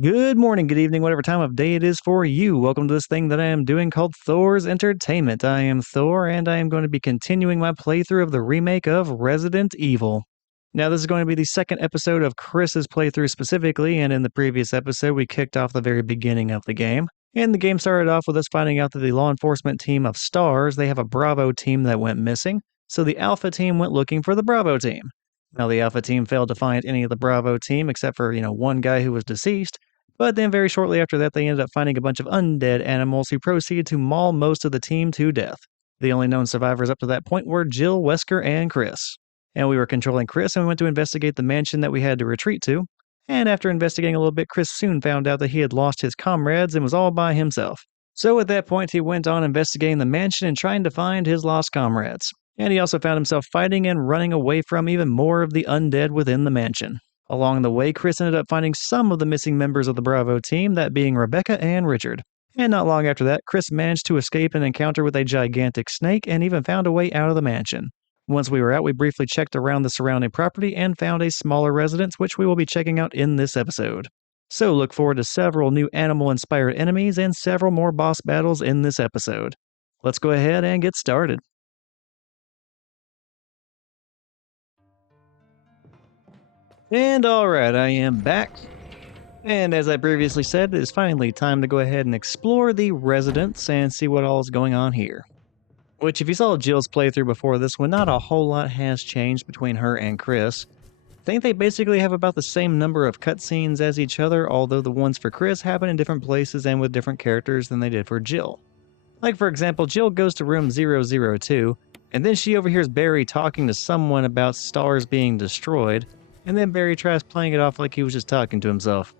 Good morning, good evening, whatever time of day it is for you. Welcome to this thing that I am doing called Thor's Entertainment. I am Thor, and I am going to be continuing my playthrough of the remake of Resident Evil. Now, this is going to be the second episode of Chris's playthrough specifically, and in the previous episode, we kicked off the very beginning of the game. And the game started off with us finding out that the law enforcement team of Stars, they have a Bravo team that went missing, so the Alpha team went looking for the Bravo team. Now, the Alpha team failed to find any of the Bravo team except for, one guy who was deceased, but then very shortly after that, they ended up finding a bunch of undead animals who proceeded to maul most of the team to death. The only known survivors up to that point were Jill, Wesker, and Chris. And we were controlling Chris, and we went to investigate the mansion that we had to retreat to. And after investigating a little bit, Chris soon found out that he had lost his comrades and was all by himself. So at that point, he went on investigating the mansion and trying to find his lost comrades. And he also found himself fighting and running away from even more of the undead within the mansion. Along the way, Chris ended up finding some of the missing members of the Bravo team, that being Rebecca and Richard. And not long after that, Chris managed to escape an encounter with a gigantic snake and even found a way out of the mansion. Once we were out, we briefly checked around the surrounding property and found a smaller residence, which we will be checking out in this episode. So look forward to several new animal-inspired enemies and several more boss battles in this episode. Let's go ahead and get started. And alright, I am back. And as I previously said, it is finally time to go ahead and explore the residence and see what all is going on here. Which, if you saw Jill's playthrough before this one, not a whole lot has changed between her and Chris. I think they basically have about the same number of cutscenes as each other, although the ones for Chris happen in different places and with different characters than they did for Jill. Like, for example, Jill goes to room 002, and then she overhears Barry talking to someone about stars being destroyed, and then Barry tries playing it off like he was just talking to himself.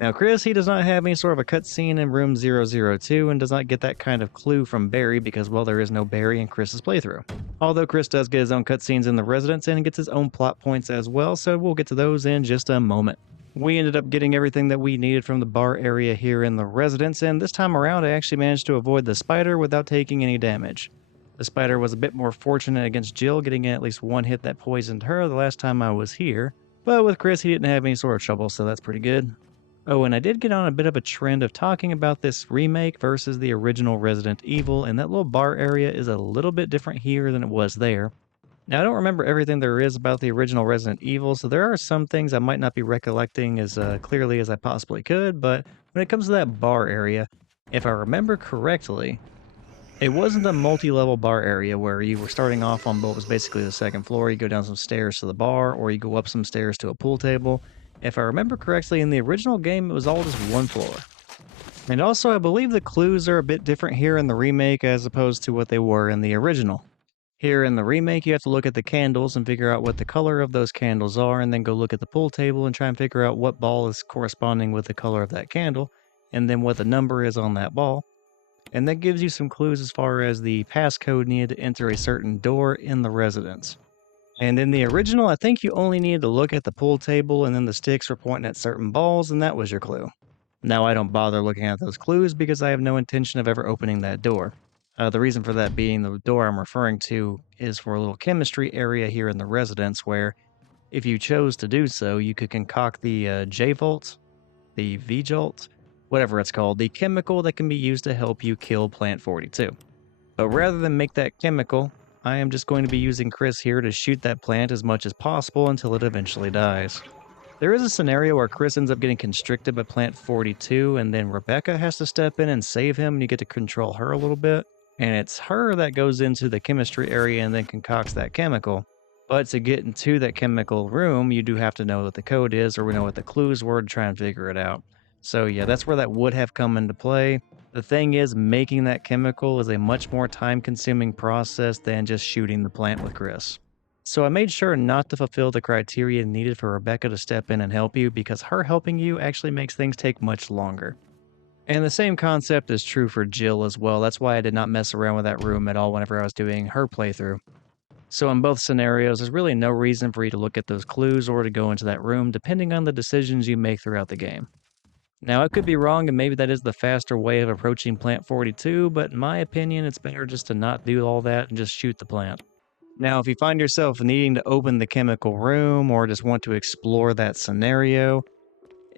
Now, Chris, he does not have any sort of a cutscene in room 002 and does not get that kind of clue from Barry because, well, there is no Barry in Chris's playthrough. Although Chris does get his own cutscenes in the residence and gets his own plot points as well, so we'll get to those in just a moment. We ended up getting everything that we needed from the bar area here in the residence, and this time around I actually managed to avoid the spider without taking any damage. The spider was a bit more fortunate against Jill, getting in at least one hit that poisoned her the last time I was here, but with Chris he didn't have any sort of trouble, so that's pretty good. Oh, and I did get on a bit of a trend of talking about this remake versus the original Resident Evil, and that little bar area is a little bit different here than it was there. Now, I don't remember everything there is about the original Resident Evil, so there are some things I might not be recollecting as clearly as I possibly could, but when it comes to that bar area, if I remember correctly, it wasn't a multi-level bar area where you were starting off on what was basically the second floor, you go down some stairs to the bar, or you go up some stairs to a pool table. If I remember correctly, in the original game, it was all just one floor. And also, I believe the clues are a bit different here in the remake as opposed to what they were in the original. Here in the remake, you have to look at the candles and figure out what the color of those candles are, and then go look at the pool table and try and figure out what ball is corresponding with the color of that candle, and then what the number is on that ball. And that gives you some clues as far as the passcode needed to enter a certain door in the residence. And in the original, I think you only needed to look at the pool table and then the sticks were pointing at certain balls, and that was your clue. Now, I don't bother looking at those clues because I have no intention of ever opening that door. The reason for that being the door I'm referring to is for a little chemistry area here in the residence where, if you chose to do so, you could concoct the J-Volt, the V-Jolt, whatever it's called, the chemical that can be used to help you kill Plant 42. But rather than make that chemical, I am just going to be using Chris here to shoot that plant as much as possible until it eventually dies. There is a scenario where Chris ends up getting constricted by Plant 42, and then Rebecca has to step in and save him, and you get to control her a little bit. And it's her that goes into the chemistry area and then concocts that chemical. But to get into that chemical room, you do have to know what the code is, or we know what the clues were to try and figure it out. So yeah, that's where that would have come into play. The thing is, making that chemical is a much more time-consuming process than just shooting the plant with Chris. So I made sure not to fulfill the criteria needed for Rebecca to step in and help you, because her helping you actually makes things take much longer. And the same concept is true for Jill as well. That's why I did not mess around with that room at all whenever I was doing her playthrough. So in both scenarios, there's really no reason for you to look at those clues or to go into that room, depending on the decisions you make throughout the game. Now, I could be wrong, and maybe that is the faster way of approaching Plant 42, but in my opinion, it's better just to not do all that and just shoot the plant. Now, if you find yourself needing to open the chemical room or just want to explore that scenario,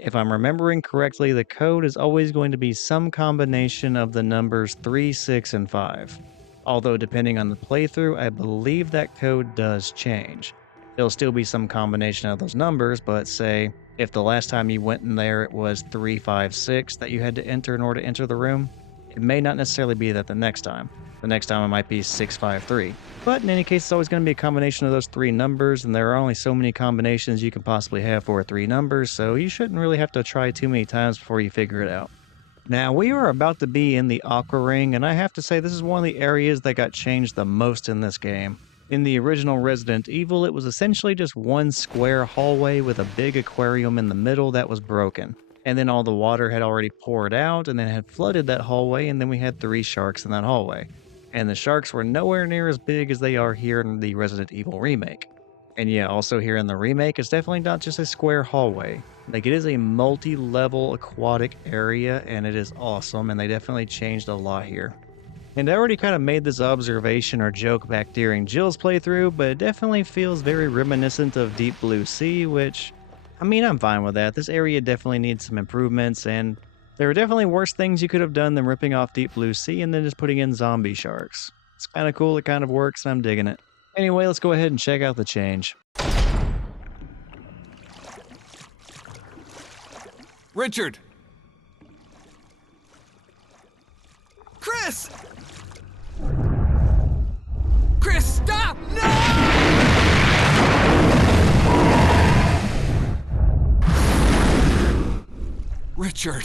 If I'm remembering correctly, the code is always going to be some combination of the numbers 3, 6, and 5. Although depending on the playthrough, I believe that code does change. It'll still be some combination of those numbers, but say if the last time you went in there it was 3, 5, 6 that you had to enter in order to enter the room, it may not necessarily be that the next time. The next time it might be 6, 5, 3. But in any case, it's always going to be a combination of those 3 numbers, and there are only so many combinations you can possibly have for 3 numbers, so you shouldn't really have to try too many times before you figure it out. Now, we are about to be in the Aqua Ring, and I have to say this is one of the areas that got changed the most in this game. In the original Resident Evil, it was essentially just one square hallway with a big aquarium in the middle that was broken. And then all the water had already poured out and then had flooded that hallway, and then we had 3 sharks in that hallway. And the sharks were nowhere near as big as they are here in the Resident Evil Remake. And yeah, also here in the Remake, it's definitely not just a square hallway. Like, it is a multi-level aquatic area, and it is awesome, and they definitely changed a lot here. And I already kind of made this observation or joke back during Jill's playthrough, but it definitely feels very reminiscent of Deep Blue Sea, which, I mean, I'm fine with that. This area definitely needs some improvements, and there are definitely worse things you could have done than ripping off Deep Blue Sea and then just putting in zombie sharks. It's kind of cool, it kind of works, and I'm digging it. Anyway, let's go ahead and check out the change. Richard! Chris! Chris, stop! No! Richard.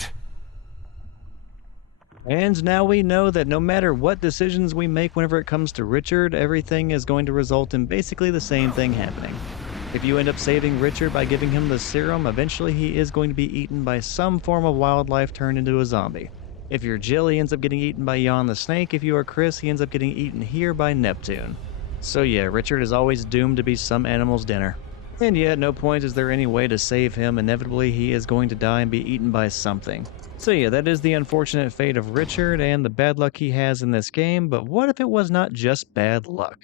And now we know that no matter what decisions we make whenever it comes to Richard, everything is going to result in basically the same thing happening. If you end up saving Richard by giving him the serum, eventually he is going to be eaten by some form of wildlife turned into a zombie. If you're Jill, he ends up getting eaten by Yawn the snake. If you are Chris, he ends up getting eaten here by Neptune. So yeah, Richard is always doomed to be some animal's dinner. And yet, at no point is there any way to save him. Inevitably, he is going to die and be eaten by something. So yeah, that is the unfortunate fate of Richard and the bad luck he has in this game, but what if it was not just bad luck?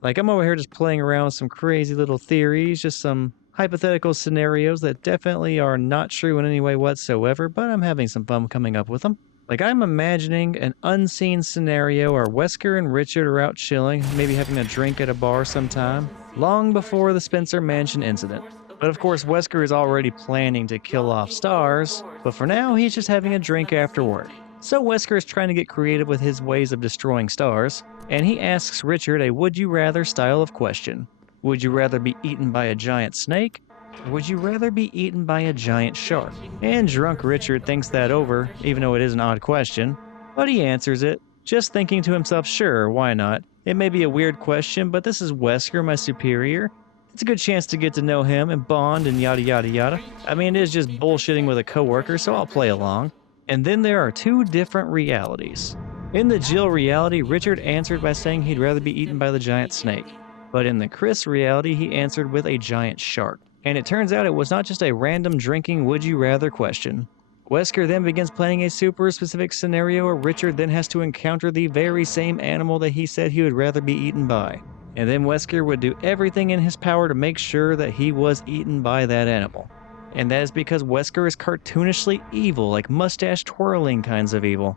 Like, I'm over here just playing around with some crazy little theories, just some hypothetical scenarios that definitely are not true in any way whatsoever, but I'm having some fun coming up with them. Like, I'm imagining an unseen scenario where Wesker and Richard are out chilling, maybe having a drink at a bar sometime, long before the Spencer Mansion incident. But of course, Wesker is already planning to kill off Stars, but for now, he's just having a drink after work. So Wesker is trying to get creative with his ways of destroying Stars, and he asks Richard a would-you-rather style of question. Would you rather be eaten by a giant snake, or would you rather be eaten by a giant shark? And drunk Richard thinks that over, even though it is an odd question, but he answers it, just thinking to himself, sure, why not? It may be a weird question, but this is Wesker, my superior. It's a good chance to get to know him and bond and yada yada yada. I mean, it is just bullshitting with a coworker, so I'll play along. And then there are 2 different realities. In the Jill reality, Richard answered by saying he'd rather be eaten by the giant snake. But in the Chris reality, he answered with a giant shark. And it turns out it was not just a random drinking would-you-rather question. Wesker then begins planning a super specific scenario where Richard then has to encounter the very same animal that he said he would rather be eaten by. And then Wesker would do everything in his power to make sure that he was eaten by that animal. And that is because Wesker is cartoonishly evil, like mustache twirling kinds of evil.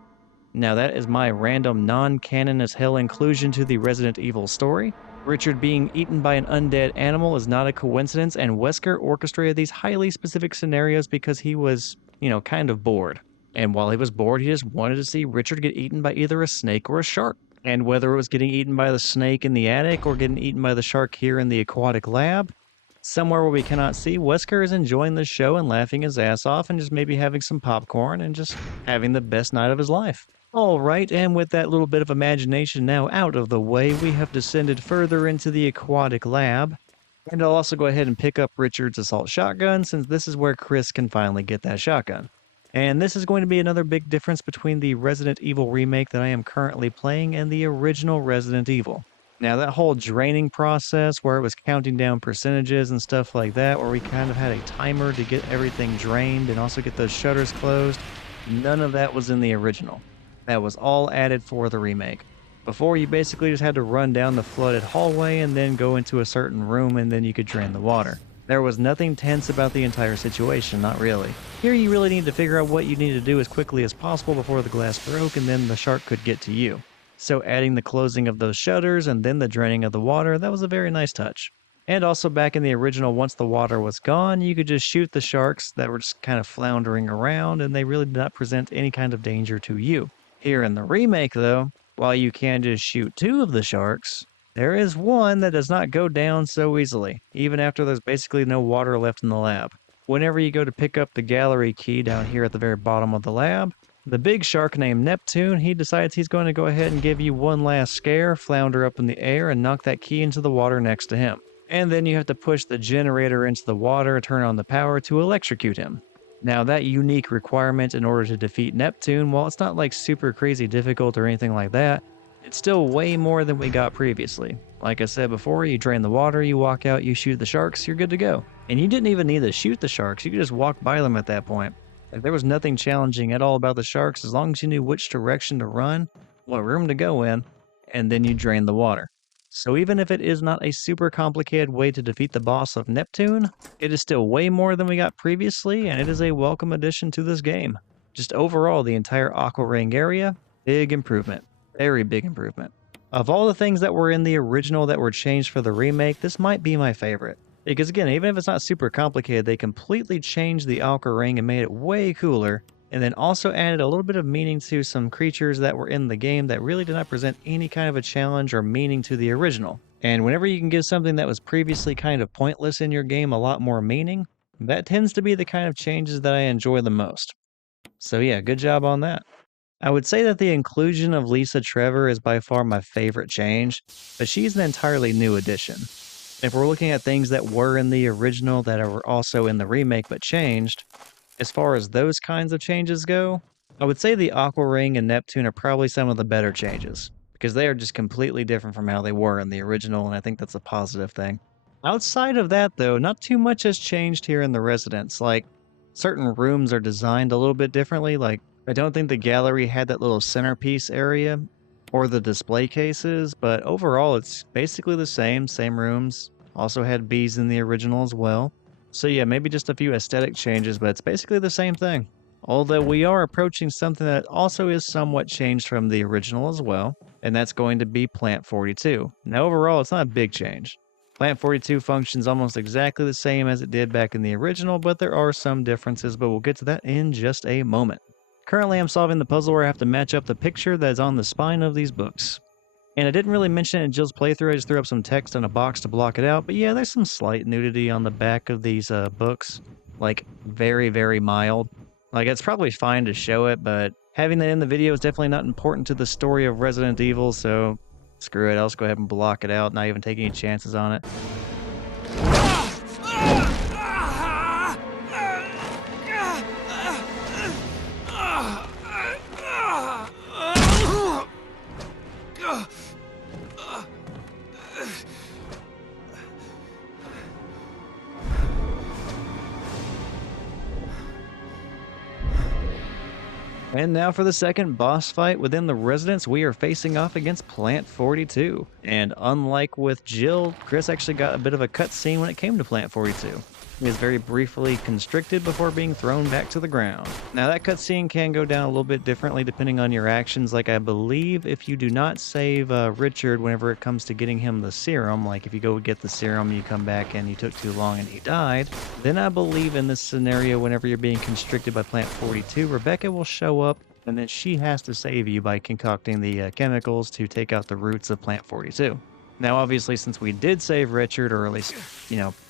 Now that is my random non-canon as hell inclusion to the Resident Evil story. Richard being eaten by an undead animal is not a coincidence, and Wesker orchestrated these highly specific scenarios because he was, kind of bored. And while he was bored, he just wanted to see Richard get eaten by either a snake or a shark. And whether it was getting eaten by the snake in the attic or getting eaten by the shark here in the aquatic lab, somewhere where we cannot see, Wesker is enjoying the show and laughing his ass off and just maybe having some popcorn and just having the best night of his life. Alright, and with that little bit of imagination now out of the way, we have descended further into the aquatic lab. And I'll also go ahead and pick up Richard's assault shotgun, since this is where Chris can finally get that shotgun. And this is going to be another big difference between the Resident Evil remake that I am currently playing and the original Resident Evil. Now, that whole draining process where it was counting down percentages and stuff like that, where we kind of had a timer to get everything drained and also get those shutters closed, none of that was in the original. That was all added for the remake. Before, you basically just had to run down the flooded hallway and then go into a certain room and then you could drain the water. There was nothing tense about the entire situation, not really. Here you really need to figure out what you need to do as quickly as possible before the glass broke and then the shark could get to you. So adding the closing of those shutters and then the draining of the water, that was a very nice touch. And also back in the original, once the water was gone, you could just shoot the sharks that were just kind of floundering around and they really did not present any kind of danger to you. Here in the remake though, while you can just shoot 2 of the sharks, there is one that does not go down so easily, even after there's basically no water left in the lab. Whenever you go to pick up the gallery key down here at the very bottom of the lab, the big shark named Neptune, he decides he's going to go ahead and give you one last scare, flounder up in the air, and knock that key into the water next to him. And then you have to push the generator into the water, turn on the power to electrocute him. Now that unique requirement in order to defeat Neptune, while it's not like super crazy difficult or anything like that, it's still way more than we got previously. Like I said before, you drain the water, you walk out, you shoot the sharks, you're good to go. And you didn't even need to shoot the sharks, you could just walk by them at that point. Like there was nothing challenging at all about the sharks as long as you knew which direction to run, what room to go in, and then you drain the water. So even if it is not a super complicated way to defeat the boss of Neptune, it is still way more than we got previously, and it is a welcome addition to this game. Just overall, the entire Aqua Ring area, big improvement. Very big improvement. Of all the things that were in the original that were changed for the remake, this might be my favorite. Because again, even if it's not super complicated, they completely changed the Aqua Ring and made it way cooler, and then also added a little bit of meaning to some creatures that were in the game that really did not present any kind of a challenge or meaning to the original. And whenever you can give something that was previously kind of pointless in your game a lot more meaning, that tends to be the kind of changes that I enjoy the most. So yeah, good job on that. I would say that the inclusion of Lisa Trevor is by far my favorite change, but she's an entirely new addition. If we're looking at things that were in the original that are also in the remake but changed, as far as those kinds of changes go, I would say the Aqua Ring and Neptune are probably some of the better changes, because they are just completely different from how they were in the original, and I think that's a positive thing. Outside of that though, not too much has changed here in the Residence, like certain rooms are designed a little bit differently, like I don't think the gallery had that little centerpiece area or the display cases, but overall it's basically the same rooms. Also had bees in the original as well. So yeah, maybe just a few aesthetic changes, but it's basically the same thing. Although we are approaching something that also is somewhat changed from the original as well, and that's going to be Plant 42. Now overall, it's not a big change. Plant 42 functions almost exactly the same as it did back in the original, but there are some differences, but we'll get to that in just a moment. Currently, I'm solving the puzzle where I have to match up the picture that is on the spine of these books. And I didn't really mention it in Jill's playthrough, I just threw up some text in a box to block it out, but yeah, there's some slight nudity on the back of these books. Like, very, very mild. Like, it's probably fine to show it, but having that in the video is definitely not important to the story of Resident Evil, so screw it, I'll just go ahead and block it out, not even take any chances on it. And now for the second boss fight within the Residence, we are facing off against Plant 42. And unlike with Jill, Chris actually got a bit of a cutscene when it came to Plant 42. He is very briefly constricted before being thrown back to the ground. Now that cutscene can go down a little bit differently depending on your actions, like I believe if you do not save Richard whenever it comes to getting him the serum, like if you go get the serum, you come back and you took too long and he died, then I believe in this scenario whenever you're being constricted by Plant 42, Rebecca will show up and then she has to save you by concocting the chemicals to take out the roots of Plant 42. Now obviously since we did save Richard, or at least,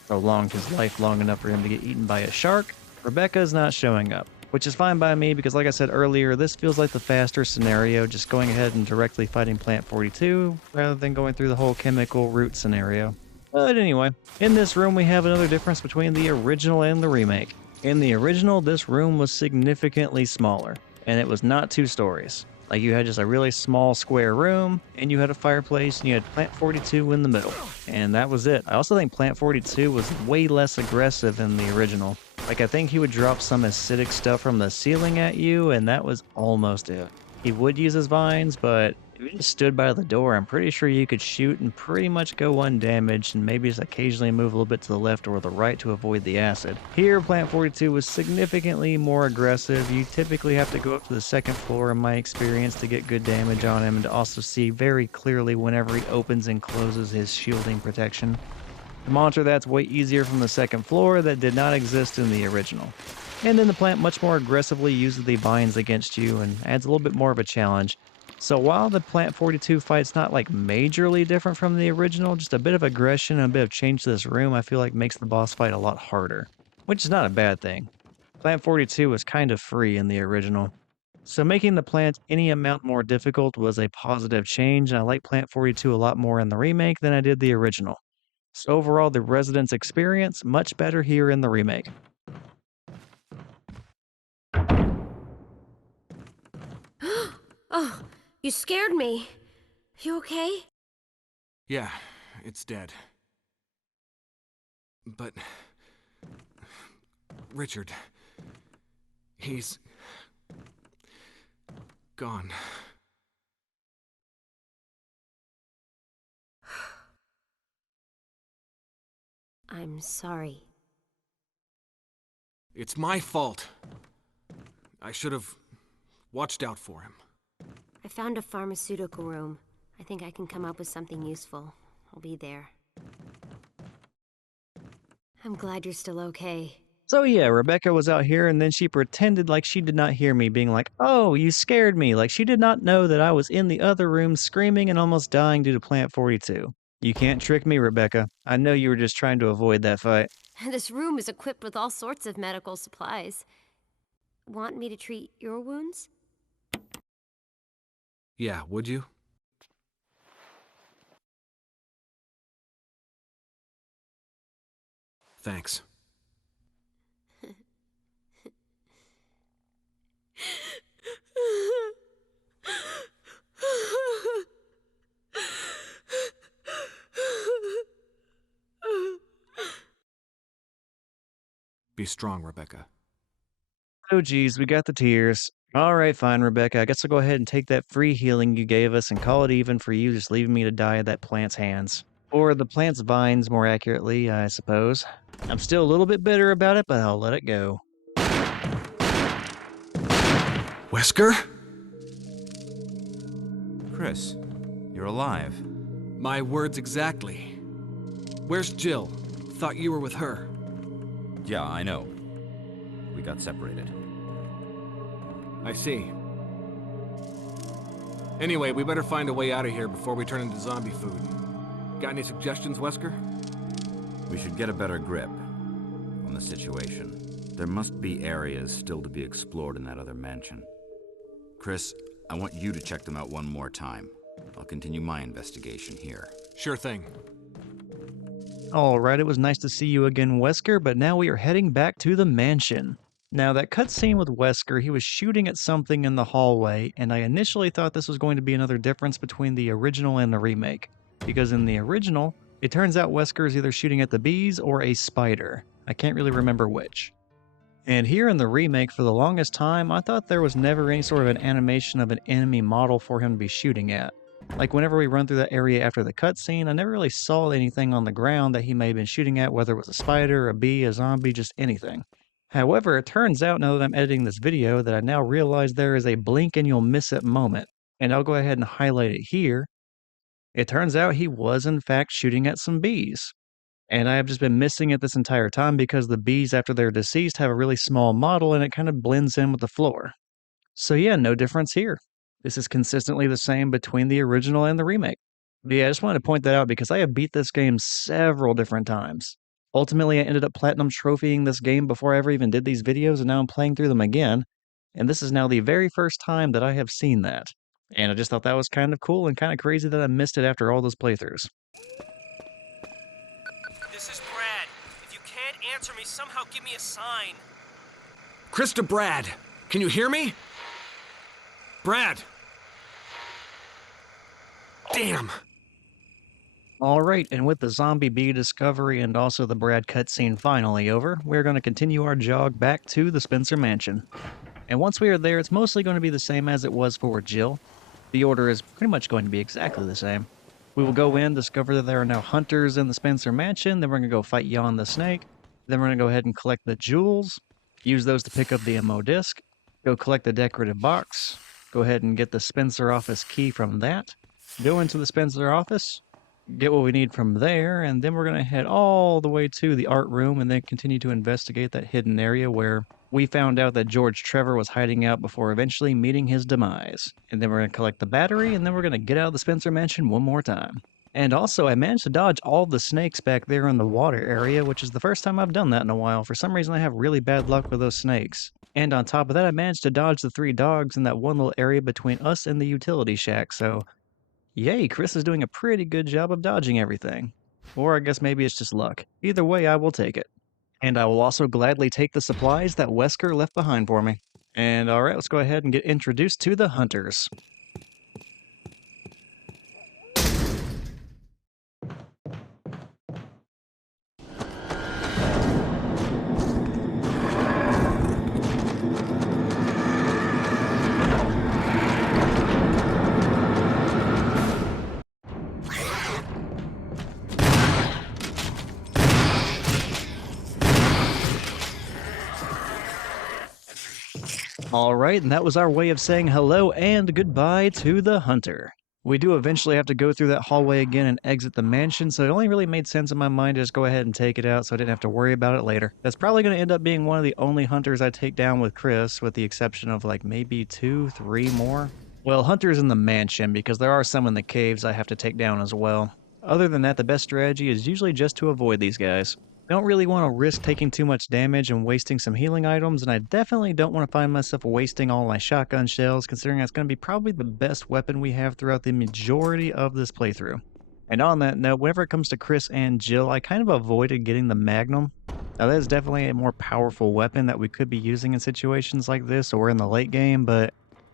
prolonged his life long enough for him to get eaten by a shark, Rebecca's not showing up. Which is fine by me because like I said earlier, this feels like the faster scenario, just going ahead and directly fighting Plant 42 rather than going through the whole chemical root scenario. But anyway, in this room we have another difference between the original and the remake. In the original, this room was significantly smaller, and it was not 2 stories. Like you had just a really small square room, and you had a fireplace, and you had Plant 42 in the middle. And that was it. I also think Plant 42 was way less aggressive than the original. Like I think he would drop some acidic stuff from the ceiling at you, and that was almost it. He would use his vines, but If you just stood by the door, I'm pretty sure you could shoot and pretty much go undamaged and maybe just occasionally move a little bit to the left or the right to avoid the acid. Here, Plant 42 was significantly more aggressive. You typically have to go up to the second floor in my experience to get good damage on him and to also see very clearly whenever he opens and closes his shielding protection. The monster that's way easier from the second floor that did not exist in the original. And then the plant much more aggressively uses the vines against you and adds a little bit more of a challenge. So while the Plant 42 fight's not like majorly different from the original, just a bit of aggression and a bit of change to this room I feel like makes the boss fight a lot harder. Which is not a bad thing. Plant 42 was kind of free in the original. So making the plant any amount more difficult was a positive change, and I like Plant 42 a lot more in the remake than I did the original. So overall, the Residence experience, much better here in the remake. Oh, you scared me. You okay? Yeah, it's dead. But... Richard... he's... gone. I'm sorry. It's my fault. I should have watched out for him. I found a pharmaceutical room. I think I can come up with something useful. I'll be there. I'm glad you're still okay. So yeah, Rebecca was out here and then she pretended like she did not hear me, being like, "Oh, you scared me," like she did not know that I was in the other room screaming and almost dying due to Plant 42. You can't trick me, Rebecca. I know you were just trying to avoid that fight. This room is equipped with all sorts of medical supplies. Want me to treat your wounds? Yeah, would you? Thanks. Be strong, Rebecca. Oh geez, we got the tears. All right, fine, Rebecca. I guess I'll go ahead and take that free healing you gave us and call it even for you just leaving me to die at that plant's hands. Or the plant's vines, more accurately, I suppose. I'm still a little bit bitter about it, but I'll let it go. Wesker? Chris, you're alive. My words exactly. Where's Jill? Thought you were with her. Yeah, I know. We got separated. I see. Anyway, we better find a way out of here before we turn into zombie food. Got any suggestions, Wesker? We should get a better grip on the situation. There must be areas still to be explored in that other mansion. Chris, I want you to check them out one more time. I'll continue my investigation here. Sure thing. Alright, it was nice to see you again, Wesker, but now we are heading back to the mansion. Now, that cutscene with Wesker, he was shooting at something in the hallway, and I initially thought this was going to be another difference between the original and the remake. Because in the original, it turns out Wesker is either shooting at the bees or a spider. I can't really remember which. And here in the remake, for the longest time, I thought there was never any sort of an animation of an enemy model for him to be shooting at. Like whenever we run through that area after the cutscene, I never really saw anything on the ground that he may have been shooting at, whether it was a spider, a bee, a zombie, just anything. However, it turns out now that I'm editing this video that I now realize there is a blink and you'll miss it moment. And I'll go ahead and highlight it here. It turns out he was in fact shooting at some bees. And I have just been missing it this entire time because the bees after they're deceased have a really small model and it kind of blends in with the floor. So yeah, no difference here. This is consistently the same between the original and the remake. But yeah, I just wanted to point that out because I have beat this game several different times. Ultimately, I ended up platinum trophying this game before I ever even did these videos, and now I'm playing through them again. And this is now the very first time that I have seen that. And I just thought that was kind of cool and kind of crazy that I missed it after all those playthroughs. This is Brad. If you can't answer me, somehow give me a sign. Krista Brad, can you hear me? Brad! Damn! Alright, and with the zombie bee discovery and also the Brad cutscene finally over, we're going to continue our jog back to the Spencer Mansion. And once we are there, it's mostly going to be the same as it was for Jill. The order is pretty much going to be exactly the same. We will go in, discover that there are now hunters in the Spencer Mansion, then we're going to go fight Yawn the Snake, then we're going to go ahead and collect the jewels, use those to pick up the MO disc, go collect the decorative box, go ahead and get the Spencer office key from that, go into the Spencer office, get what we need from there, and then we're going to head all the way to the art room and then continue to investigate that hidden area where we found out that George Trevor was hiding out before eventually meeting his demise. And then we're going to collect the battery, and then we're going to get out of the Spencer Mansion one more time. And also, I managed to dodge all the snakes back there in the water area, which is the first time I've done that in a while. For some reason, I have really bad luck with those snakes. And on top of that, I managed to dodge the 3 dogs in that one little area between us and the utility shack, so yay, Chris is doing a pretty good job of dodging everything. Or I guess maybe it's just luck. Either way, I will take it. And I will also gladly take the supplies that Wesker left behind for me. And alright, let's go ahead and get introduced to the hunters. Alright, and that was our way of saying hello and goodbye to the hunter. We do eventually have to go through that hallway again and exit the mansion, so it only really made sense in my mind to just go ahead and take it out so I didn't have to worry about it later. That's probably going to end up being one of the only hunters I take down with Chris, with the exception of like maybe 2, 3 more. Well, hunters in the mansion, because there are some in the caves I have to take down as well. Other than that, the best strategy is usually just to avoid these guys. I don't really want to risk taking too much damage and wasting some healing items, and I definitely don't want to find myself wasting all my shotgun shells, considering that's going to be probably the best weapon we have throughout the majority of this playthrough. And on that note, whenever it comes to Chris and Jill, I kind of avoided getting the Magnum. Now that is definitely a more powerful weapon that we could be using in situations like this or in the late game, but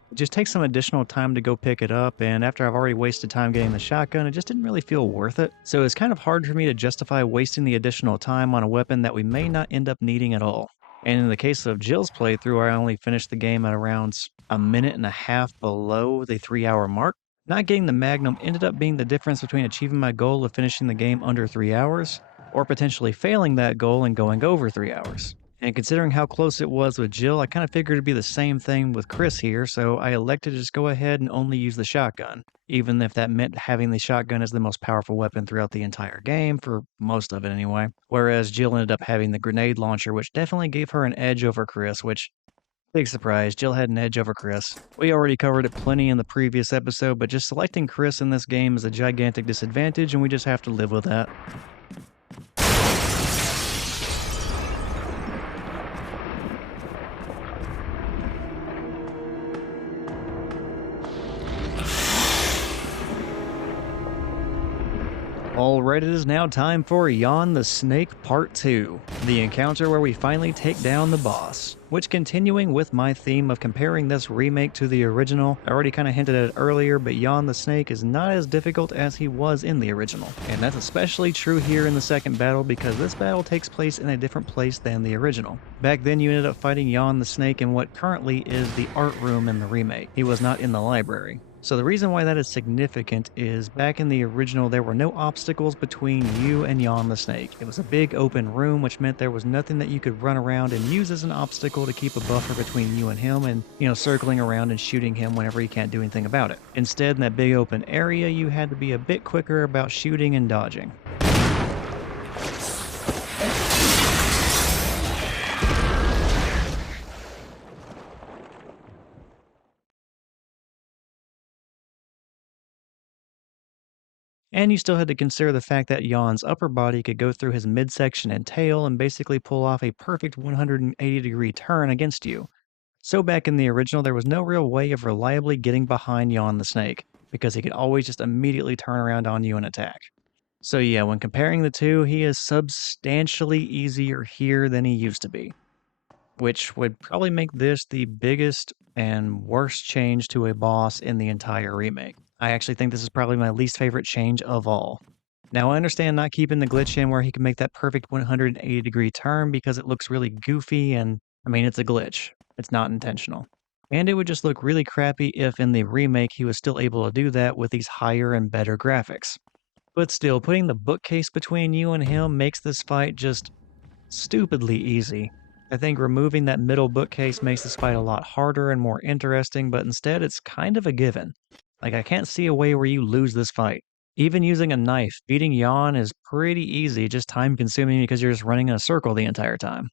it just takes some additional time to go pick it up, and after I've already wasted time getting the shotgun, it just didn't really feel worth it. So it's kind of hard for me to justify wasting the additional time on a weapon that we may not end up needing at all. And in the case of Jill's playthrough, I only finished the game at around a minute and a half below the 3-hour mark. Not getting the Magnum ended up being the difference between achieving my goal of finishing the game under 3 hours, or potentially failing that goal and going over 3 hours. And considering how close it was with Jill, I kind of figured it'd be the same thing with Chris here, so I elected to just go ahead and only use the shotgun, even if that meant having the shotgun as the most powerful weapon throughout the entire game, for most of it anyway. Whereas Jill ended up having the grenade launcher, which definitely gave her an edge over Chris, which, big surprise, Jill had an edge over Chris. We already covered it plenty in the previous episode, but just selecting Chris in this game is a gigantic disadvantage, and we just have to live with that. Alright, it is now time for Yawn the Snake Part 2, the encounter where we finally take down the boss. Which, continuing with my theme of comparing this remake to the original, I already kind of hinted at it earlier, but Yawn the Snake is not as difficult as he was in the original. And that's especially true here in the second battle because this battle takes place in a different place than the original. Back then you ended up fighting Yawn the Snake in what currently is the art room in the remake. He was not in the library. So the reason why that is significant is back in the original there were no obstacles between you and Yawn the Snake. It was a big open room, which meant there was nothing that you could run around and use as an obstacle to keep a buffer between you and him and, circling around and shooting him whenever he can't do anything about it. Instead, in that big open area, you had to be a bit quicker about shooting and dodging. And you still had to consider the fact that Yawn's upper body could go through his midsection and tail and basically pull off a perfect 180-degree turn against you. So back in the original, there was no real way of reliably getting behind Yawn the Snake, because he could always just immediately turn around on you and attack. So yeah, when comparing the two, he is substantially easier here than he used to be, which would probably make this the biggest and worst change to a boss in the entire remake. I actually think this is probably my least favorite change of all. Now, I understand not keeping the glitch in where he can make that perfect 180-degree turn because it looks really goofy and, it's a glitch. It's not intentional. And it would just look really crappy if in the remake he was still able to do that with these higher and better graphics. But still, putting the bookcase between you and him makes this fight just stupidly easy. I think removing that middle bookcase makes this fight a lot harder and more interesting, but instead it's kind of a given. Like, I can't see a way where you lose this fight. Even using a knife, beating Yawn is pretty easy, just time consuming because you're just running in a circle the entire time.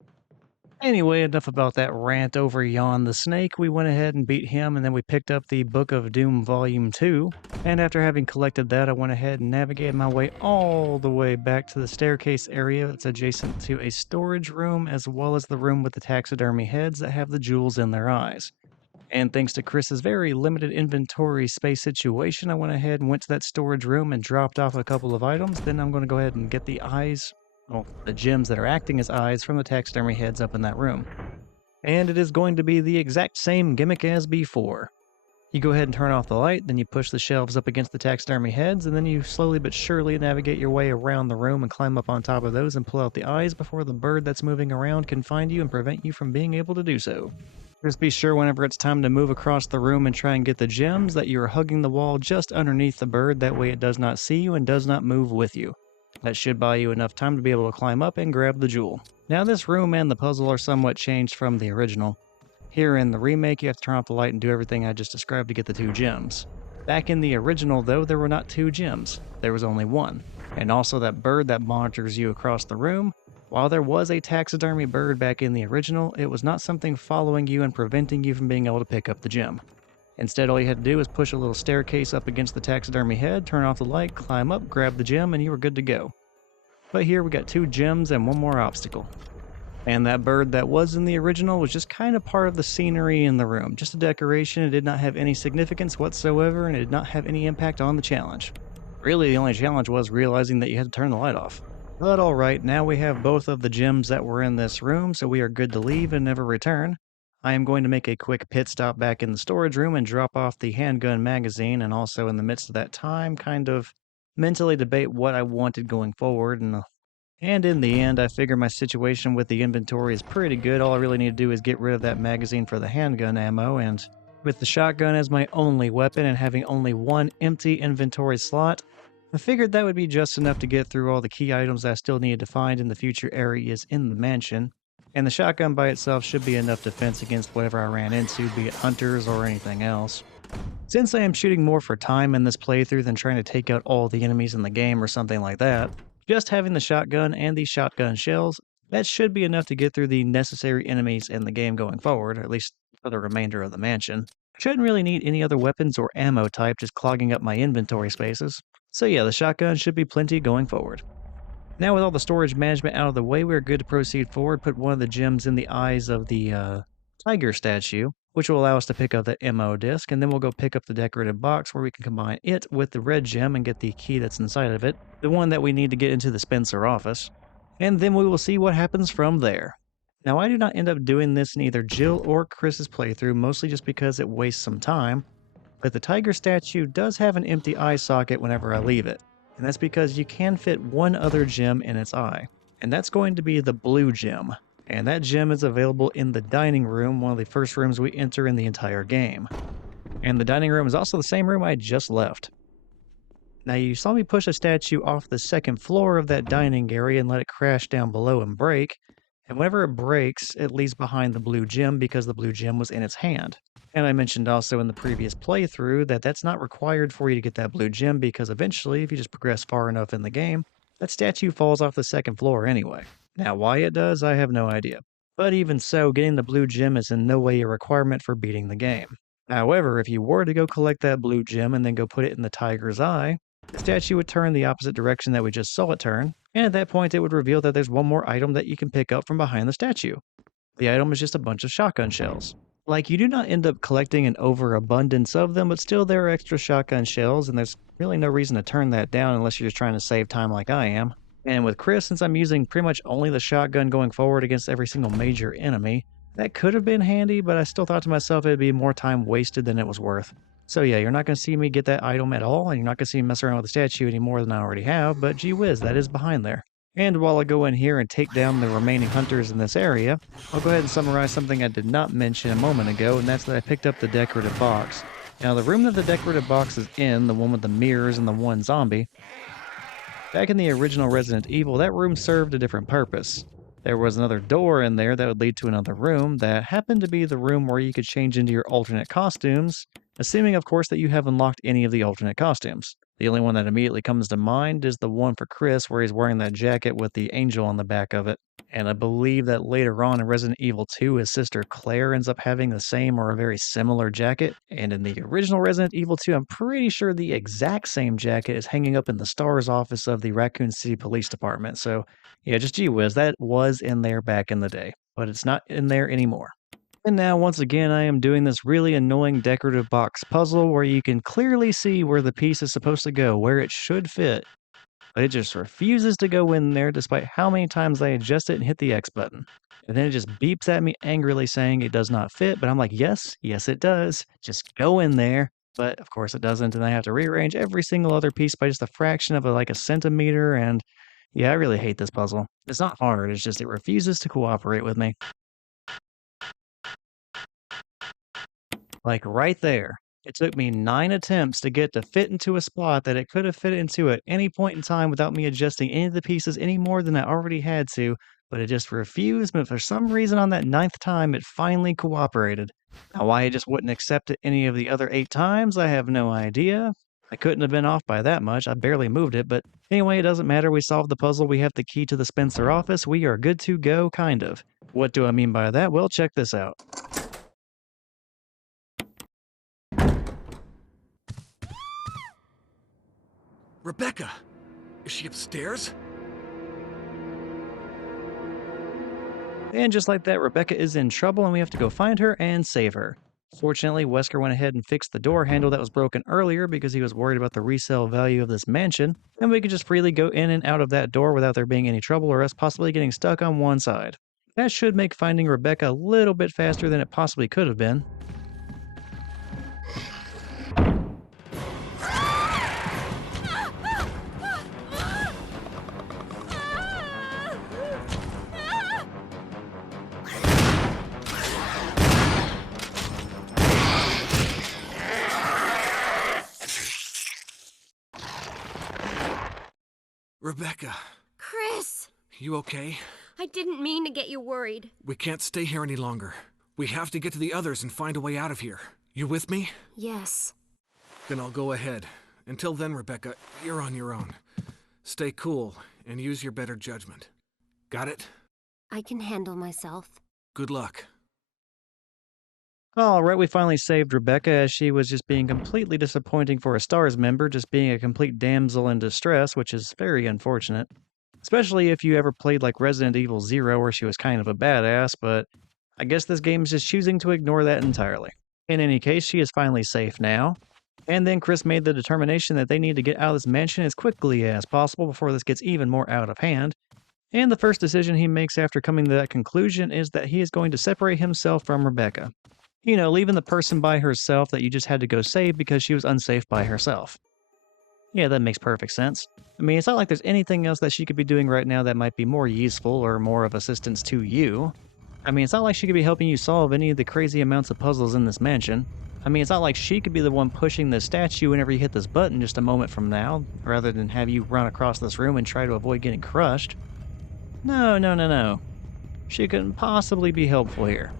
Anyway, enough about that rant over Yawn the Snake. We went ahead and beat him, and then we picked up the Book of Doom Volume 2. And after having collected that, I went ahead and navigated my way all the way back to the staircase area that's adjacent to a storage room, as well as the room with the taxidermy heads that have the jewels in their eyes. And thanks to Chris's very limited inventory space situation, I went ahead and went to that storage room and dropped off a couple of items. Then I'm going to go ahead and get the eyes, well, the gems that are acting as eyes from the taxidermy heads up in that room. And it is going to be the exact same gimmick as before. You go ahead and turn off the light, then you push the shelves up against the taxidermy heads, and then you slowly but surely navigate your way around the room and climb up on top of those and pull out the eyes before the bird that's moving around can find you and prevent you from being able to do so. Just be sure whenever it's time to move across the room and try and get the gems that you are hugging the wall just underneath the bird, that way it does not see you and does not move with you. That should buy you enough time to be able to climb up and grab the jewel. Now this room and the puzzle are somewhat changed from the original. Here in the remake, you have to turn off the light and do everything I just described to get the 2 gems. Back in the original though, there were not 2 gems, there was only 1. And also that bird that monitors you across the room, while there was a taxidermy bird back in the original, it was not something following you and preventing you from being able to pick up the gem. Instead, all you had to do was push a little staircase up against the taxidermy head, turn off the light, climb up, grab the gem, and you were good to go. But here we got 2 gems and 1 more obstacle. And that bird that was in the original was just kind of part of the scenery in the room. Just a decoration. It did not have any significance whatsoever, and it did not have any impact on the challenge. Really, the only challenge was realizing that you had to turn the light off. But alright, now we have both of the gems that were in this room, so we are good to leave and never return. I am going to make a quick pit stop back in the storage room and drop off the handgun magazine, and also in the midst of that time, kind of mentally debate what I wanted going forward, and in the end, I figure my situation with the inventory is pretty good. All I really need to do is get rid of that magazine for the handgun ammo, and with the shotgun as my only weapon and having only 1 empty inventory slot, I figured that would be just enough to get through all the key items I still needed to find in the future areas in the mansion, and the shotgun by itself should be enough defense against whatever I ran into, be it hunters or anything else. Since I am shooting more for time in this playthrough than trying to take out all the enemies in the game or something like that, just having the shotgun and these shotgun shells, that should be enough to get through the necessary enemies in the game going forward, at least for the remainder of the mansion. I shouldn't really need any other weapons or ammo type just clogging up my inventory spaces. So yeah, the shotgun should be plenty going forward. Now with all the storage management out of the way, we're good to proceed forward, put one of the gems in the eyes of the tiger statue, which will allow us to pick up that MO disc, and then we'll go pick up the decorative box where we can combine it with the red gem and get the key that's inside of it, the one that we need to get into the Spencer office, and then we will see what happens from there. Now I do not end up doing this in either Jill or Chris's playthrough, mostly just because it wastes some time, but the tiger statue does have an empty eye socket whenever I leave it, and that's because you can fit 1 other gem in its eye, and that's going to be the blue gem. And that gem is available in the dining room, one of the first rooms we enter in the entire game. And the dining room is also the same room I just left. Now you saw me push a statue off the 2nd floor of that dining area and let it crash down below and break. And whenever it breaks, it leaves behind the blue gem because the blue gem was in its hand. And I mentioned also in the previous playthrough that that's not required for you to get that blue gem because eventually, if you just progress far enough in the game, that statue falls off the 2nd floor anyway. Now why it does, I have no idea. But even so, getting the blue gem is in no way a requirement for beating the game. However, if you were to go collect that blue gem and then go put it in the tiger's eye, the statue would turn the opposite direction that we just saw it turn, and at that point it would reveal that there's one more item that you can pick up from behind the statue. The item is just a bunch of shotgun shells. Like, you do not end up collecting an overabundance of them, but still there are extra shotgun shells, and there's really no reason to turn that down unless you're just trying to save time like I am. And with Chris, since I'm using pretty much only the shotgun going forward against every single major enemy, that could have been handy, but I still thought to myself it'd be more time wasted than it was worth. So yeah, you're not going to see me get that item at all, and you're not going to see me mess around with the statue any more than I already have, but gee whiz, that is behind there. And while I go in here and take down the remaining hunters in this area, I'll go ahead and summarize something I did not mention a moment ago, and that's that I picked up the decorative box. Now, the room that the decorative box is in, the one with the mirrors and the one zombie, back in the original Resident Evil, that room served a different purpose. There was another door in there that would lead to another room that happened to be the room where you could change into your alternate costumes, assuming, of course, that you have unlocked any of the alternate costumes. The only one that immediately comes to mind is the one for Chris where he's wearing that jacket with the angel on the back of it. And I believe that later on in Resident Evil 2, his sister Claire ends up having the same or a very similar jacket. And in the original Resident Evil 2, I'm pretty sure the exact same jacket is hanging up in the STARS office of the Raccoon City Police Department. So, yeah, just gee whiz, that was in there back in the day, but it's not in there anymore. And now, once again, I am doing this really annoying decorative box puzzle where you can clearly see where the piece is supposed to go, where it should fit, but it just refuses to go in there despite how many times I adjust it and hit the X button. And then it just beeps at me angrily saying it does not fit, but I'm like, yes, it does. Just go in there. But of course it doesn't, and I have to rearrange every single other piece by just a fraction of like a centimeter, and yeah, I really hate this puzzle. It's not hard, it's just it refuses to cooperate with me. Like right there. It took me 9 attempts to get to fit into a spot that it could have fit into at any point in time without me adjusting any of the pieces any more than I already had to, but it just refused, but for some reason on that 9th time, it finally cooperated. Now, why it just wouldn't accept it any of the other 8 times, I have no idea. I couldn't have been off by that much, I barely moved it, but anyway, it doesn't matter, we solved the puzzle, we have the key to the Spencer office, we are good to go, kind of. What do I mean by that? Well, check this out. Rebecca! Is she upstairs? And just like that, Rebecca is in trouble and we have to go find her and save her. Fortunately, Wesker went ahead and fixed the door handle that was broken earlier because he was worried about the resale value of this mansion, and we could just freely go in and out of that door without there being any trouble or us possibly getting stuck on one side. That should make finding Rebecca a little bit faster than it possibly could have been. Rebecca, Chris! you okay? I didn't mean to get you worried. We can't stay here any longer. We have to get to the others and find a way out of here. You with me? Yes. Then I'll go ahead. Until then, Rebecca, you're on your own. Stay cool and use your better judgment. Got it? I can handle myself. Good luck. Alright, we finally saved Rebecca as she was just being completely disappointing for a STARS member, just being a complete damsel in distress, which is very unfortunate. Especially if you ever played like Resident Evil 0 where she was kind of a badass, but I guess this game is just choosing to ignore that entirely. In any case, she is finally safe now. And then Chris made the determination that they need to get out of this mansion as quickly as possible before this gets even more out of hand. And the first decision he makes after coming to that conclusion is that he is going to separate himself from Rebecca. You know, leaving the person by herself that you just had to go save because she was unsafe by herself. Yeah, that makes perfect sense. I mean, it's not like there's anything else that she could be doing right now that might be more useful or more of assistance to you. I mean, it's not like she could be helping you solve any of the crazy amounts of puzzles in this mansion. I mean, it's not like she could be the one pushing the statue whenever you hit this button just a moment from now, rather than have you run across this room and try to avoid getting crushed. No. She couldn't possibly be helpful here.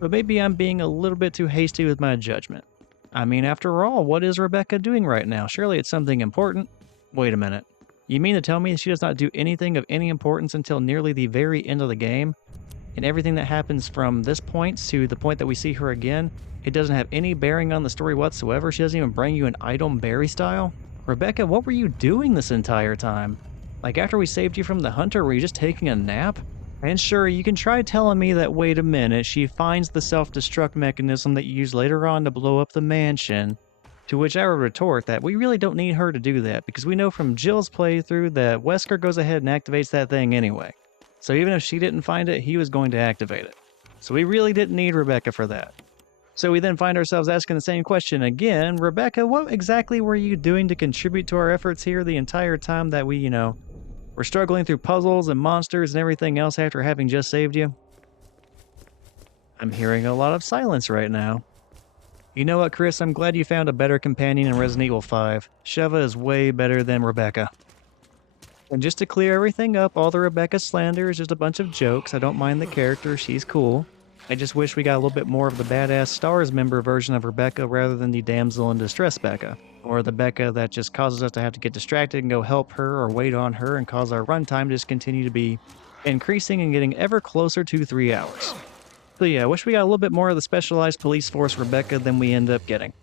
But maybe I'm being a little bit too hasty with my judgment. I mean, after all, what is Rebecca doing right now? Surely it's something important. Wait a minute. You mean to tell me she does not do anything of any importance until nearly the very end of the game? And everything that happens from this point to the point that we see her again, it doesn't have any bearing on the story whatsoever? She doesn't even bring you an item Barry style? Rebecca, what were you doing this entire time? Like after we saved you from the hunter, were you just taking a nap? And sure, you can try telling me that, wait a minute, she finds the self-destruct mechanism that you use later on to blow up the mansion, to which I would retort that we really don't need her to do that, because we know from Jill's playthrough that Wesker goes ahead and activates that thing anyway. So even if she didn't find it, he was going to activate it. So we really didn't need Rebecca for that. So we then find ourselves asking the same question again, Rebecca, what exactly were you doing to contribute to our efforts here the entire time that we, We're struggling through puzzles and monsters and everything else after having just saved you. I'm hearing a lot of silence right now. You know what, Chris? I'm glad you found a better companion in Resident Evil 5. Sheva is way better than Rebecca. And just to clear everything up, all the Rebecca slander is just a bunch of jokes. I don't mind the character, she's cool. I just wish we got a little bit more of the badass STARS member version of Rebecca rather than the damsel in distress Becca. Or the Becca that just causes us to have to get distracted and go help her or wait on her and cause our runtime to just continue to be increasing and getting ever closer to 3 hours. So yeah, I wish we got a little bit more of the specialized police force Rebecca than we end up getting.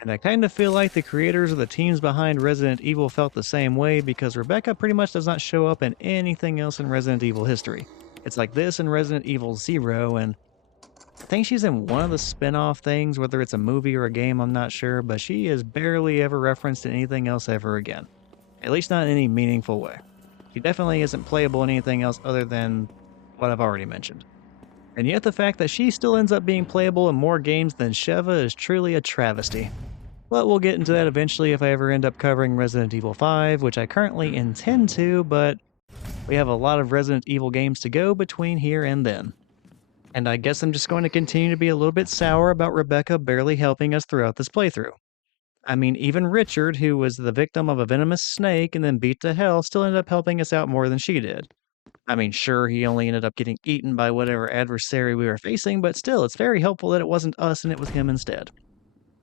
And I kind of feel like the creators of the teams behind Resident Evil felt the same way because Rebecca pretty much does not show up in anything else in Resident Evil history. It's like this in Resident Evil 0, and I think she's in one of the spin-off things, whether it's a movie or a game, I'm not sure, but she is barely ever referenced in anything else ever again. At least not in any meaningful way. She definitely isn't playable in anything else other than what I've already mentioned. And yet the fact that she still ends up being playable in more games than Sheva is truly a travesty. But we'll get into that eventually if I ever end up covering Resident Evil 5, which I currently intend to, but we have a lot of Resident Evil games to go between here and then. And I guess I'm just going to continue to be a little bit sour about Rebecca barely helping us throughout this playthrough. I mean, even Richard, who was the victim of a venomous snake and then beat to hell, still ended up helping us out more than she did. I mean, sure, he only ended up getting eaten by whatever adversary we were facing, but still, it's very helpful that it wasn't us and it was him instead.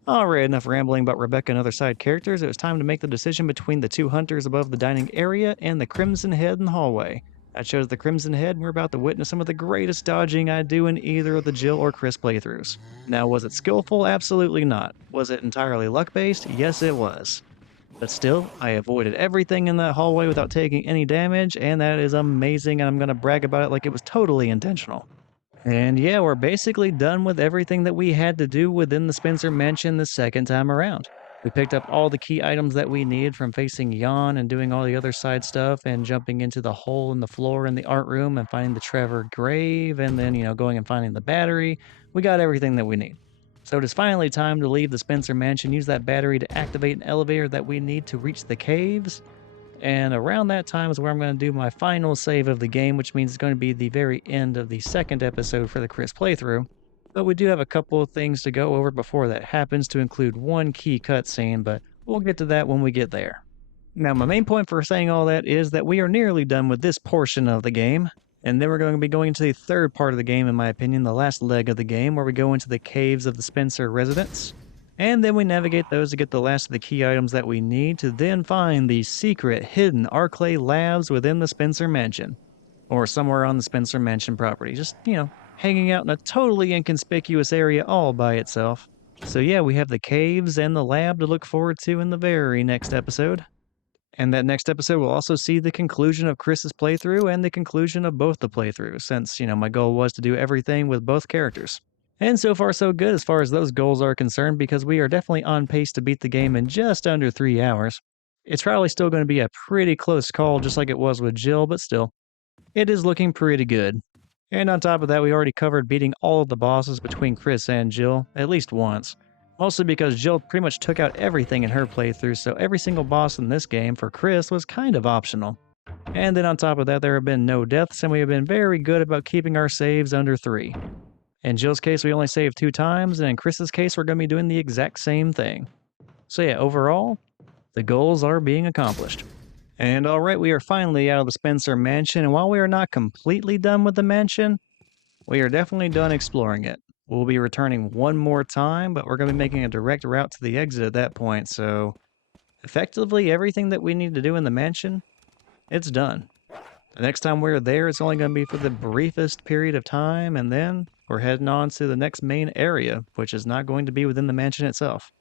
Alright, enough rambling about Rebecca and other side characters. It was time to make the decision between the 2 hunters above the dining area and the Crimson Head in the hallway. I chose the Crimson Head, and we're about to witness some of the greatest dodging I do in either of the Jill or Chris playthroughs. Now, was it skillful? Absolutely not. Was it entirely luck-based? Yes, it was. But still, I avoided everything in that hallway without taking any damage, and that is amazing, and I'm going to brag about it like it was totally intentional. And yeah, we're basically done with everything that we had to do within the Spencer Mansion the second time around. We picked up all the key items that we needed from facing Yawn and doing all the other side stuff and jumping into the hole in the floor in the art room and finding the Trevor grave and then, going and finding the battery. We got everything that we need. So it is finally time to leave the Spencer Mansion, use that battery to activate an elevator that we need to reach the caves. And around that time is where I'm going to do my final save of the game, which means it's going to be the very end of the second episode for the Chris playthrough. But we do have a couple of things to go over before that happens, to include one key cutscene, but we'll get to that when we get there. Now, my main point for saying all that is that we are nearly done with this portion of the game, and then we're going to be going into the third part of the game, in my opinion, the last leg of the game, where we go into the caves of the Spencer residence. And then we navigate those to get the last of the key items that we need to then find the secret hidden Arclay labs within the Spencer Mansion. Or somewhere on the Spencer Mansion property. Just, hanging out in a totally inconspicuous area all by itself. So yeah, we have the caves and the lab to look forward to in the very next episode. And that next episode will also see the conclusion of Chris's playthrough and the conclusion of both the playthroughs, since, my goal was to do everything with both characters. And so far so good as far as those goals are concerned, because we are definitely on pace to beat the game in just under 3 hours. It's probably still going to be a pretty close call, just like it was with Jill, but still, it is looking pretty good. And on top of that, we already covered beating all of the bosses between Chris and Jill, at least once. Mostly because Jill pretty much took out everything in her playthrough, so every single boss in this game for Chris was kind of optional. And then on top of that, there have been no deaths, and we have been very good about keeping our saves under 3. In Jill's case, we only saved 2 times, and in Chris's case, we're going to be doing the exact same thing. So yeah, overall, the goals are being accomplished. And alright, we are finally out of the Spencer Mansion, and while we are not completely done with the mansion, we are definitely done exploring it. We'll be returning one more time, but we're going to be making a direct route to the exit at that point, so effectively everything that we need to do in the mansion, it's done. The next time we're there, it's only going to be for the briefest period of time, and then we're heading on to the next main area, which is not going to be within the mansion itself.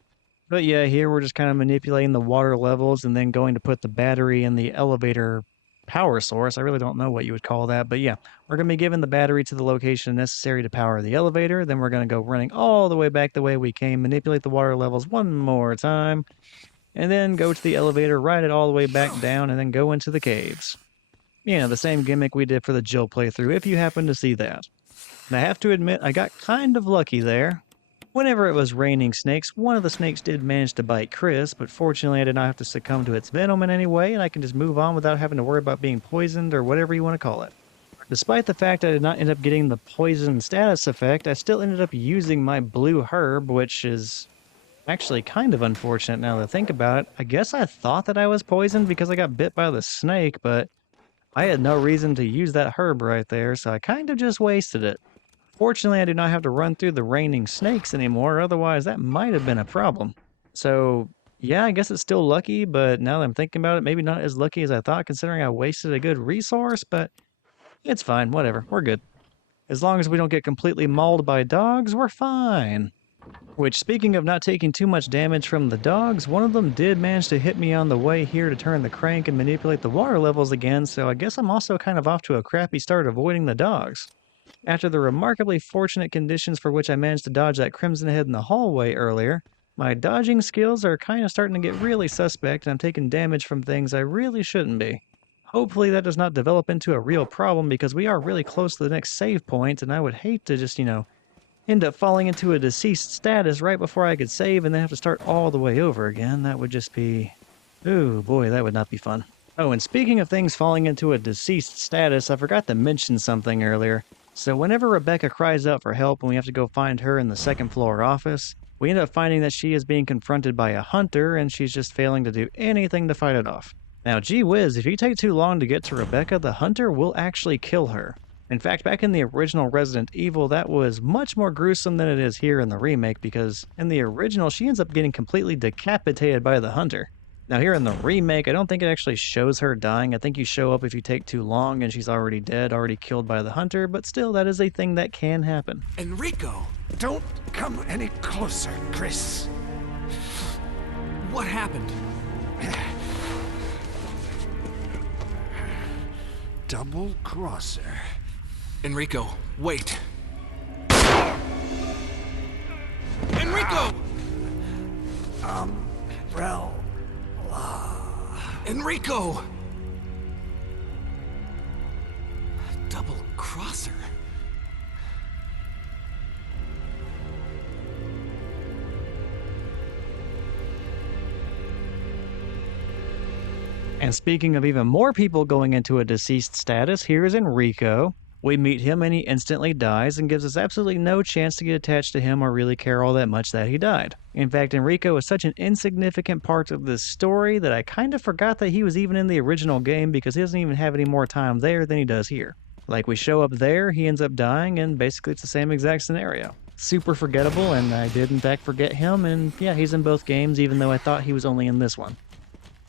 But yeah, here we're just kind of manipulating the water levels and then going to put the battery in the elevator power source. I really don't know what you would call that, but yeah, we're going to be giving the battery to the location necessary to power the elevator. Then we're going to go running all the way back the way we came, manipulate the water levels one more time, and then go to the elevator, ride it all the way back down, and then go into the caves. The same gimmick we did for the Jill playthrough, if you happen to see that. And I have to admit, I got kind of lucky there. Whenever it was raining snakes, one of the snakes did manage to bite Chris, but fortunately I did not have to succumb to its venom in any way, and I can just move on without having to worry about being poisoned or whatever you want to call it. Despite the fact I did not end up getting the poison status effect, I still ended up using my blue herb, which is actually kind of unfortunate now that I think about it. I guess I thought that I was poisoned because I got bit by the snake, but I had no reason to use that herb right there, so I kind of just wasted it. Fortunately, I do not have to run through the raining snakes anymore, otherwise that might have been a problem. So, yeah, I guess it's still lucky, but now that I'm thinking about it, maybe not as lucky as I thought considering I wasted a good resource, but it's fine, whatever, we're good. As long as we don't get completely mauled by dogs, we're fine. Which, speaking of not taking too much damage from the dogs, one of them did manage to hit me on the way here to turn the crank and manipulate the water levels again, so I guess I'm also kind of off to a crappy start avoiding the dogs. After the remarkably fortunate conditions for which I managed to dodge that crimson head in the hallway earlier, my dodging skills are kind of starting to get really suspect and I'm taking damage from things I really shouldn't be. Hopefully that does not develop into a real problem because we are really close to the next save point and I would hate to just, end up falling into a deceased status right before I could save and then have to start all the way over again. That would just be... ooh, boy, that would not be fun. Oh, and speaking of things falling into a deceased status, I forgot to mention something earlier. So whenever Rebecca cries out for help and we have to go find her in the second floor office, we end up finding that she is being confronted by a hunter and she's just failing to do anything to fight it off. Now, gee whiz, if you take too long to get to Rebecca, the hunter will actually kill her. In fact, back in the original Resident Evil, that was much more gruesome than it is here in the remake because in the original, she ends up getting completely decapitated by the hunter. Now here in the remake, I don't think it actually shows her dying. I think you show up if you take too long and she's already dead, already killed by the hunter, but still, that is a thing that can happen. Enrico! Don't come any closer, Chris. What happened? Double crosser. Enrico, wait. Enrico! Umbrella. Enrico! Double crosser. And speaking of even more people going into a deceased status, here is Enrico. We meet him and he instantly dies and gives us absolutely no chance to get attached to him or really care all that much that he died. In fact, Enrico is such an insignificant part of this story that I kind of forgot that he was even in the original game because he doesn't even have any more time there than he does here. Like we show up there, he ends up dying, and basically it's the same exact scenario. Super forgettable, and I did in fact forget him, and yeah, he's in both games even though I thought he was only in this one.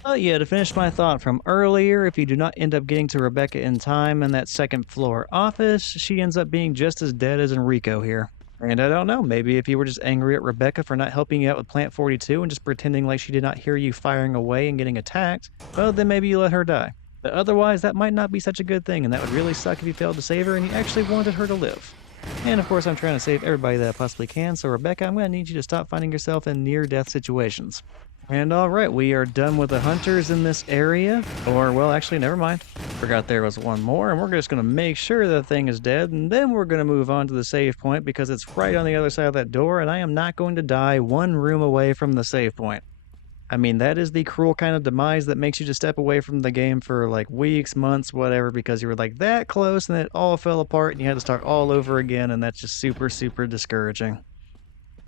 But yeah, to finish my thought from earlier, if you do not end up getting to Rebecca in time in that second floor office, she ends up being just as dead as Enrico here. And I don't know, maybe if you were just angry at Rebecca for not helping you out with Plant 42 and just pretending like she did not hear you firing away and getting attacked, well then maybe you let her die. But otherwise, that might not be such a good thing, and that would really suck if you failed to save her and you actually wanted her to live. And of course, I'm trying to save everybody that I possibly can, so Rebecca, I'm going to need you to stop finding yourself in near-death situations. And alright, we are done with the hunters in this area. Or, well, actually, never mind. Forgot there was one more, and we're just going to make sure that thing is dead, and then we're going to move on to the save point because it's right on the other side of that door, and I am not going to die one room away from the save point. I mean, that is the cruel kind of demise that makes you just step away from the game for like weeks, months, whatever, because you were like that close and it all fell apart and you had to start all over again, and that's just super, super discouraging.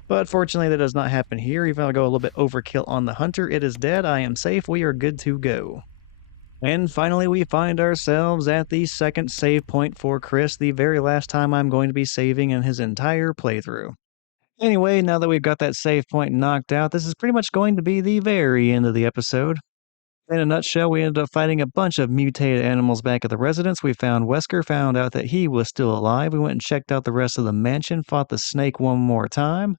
But fortunately, that does not happen here. Even though I go a little bit overkill on the hunter, it is dead. I am safe. We are good to go. And finally, we find ourselves at the second save point for Chris, the very last time I'm going to be saving in his entire playthrough. Anyway, now that we've got that save point knocked out, this is pretty much going to be the very end of the episode. In a nutshell, we ended up fighting a bunch of mutated animals back at the residence. We found Wesker, found out that he was still alive. We went and checked out the rest of the mansion, fought the snake one more time.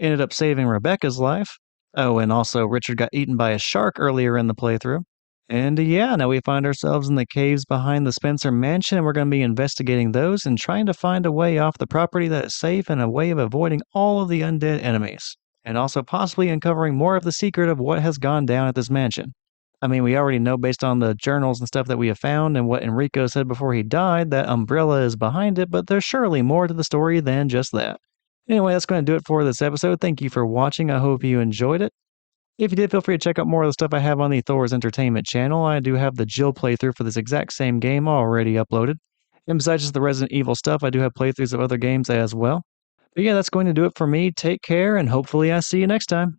Ended up saving Rebecca's life. Oh, and also Richard got eaten by a shark earlier in the playthrough. And yeah, now we find ourselves in the caves behind the Spencer mansion, and we're going to be investigating those and trying to find a way off the property that is safe and a way of avoiding all of the undead enemies. And also possibly uncovering more of the secret of what has gone down at this mansion. I mean, we already know based on the journals and stuff that we have found and what Enrico said before he died that Umbrella is behind it, but there's surely more to the story than just that. Anyway, that's going to do it for this episode. Thank you for watching. I hope you enjoyed it. If you did, feel free to check out more of the stuff I have on the Thor's Entertainment channel. I do have the Jill playthrough for this exact same game already uploaded. And besides just the Resident Evil stuff, I do have playthroughs of other games as well. But yeah, that's going to do it for me. Take care, and hopefully I see you next time.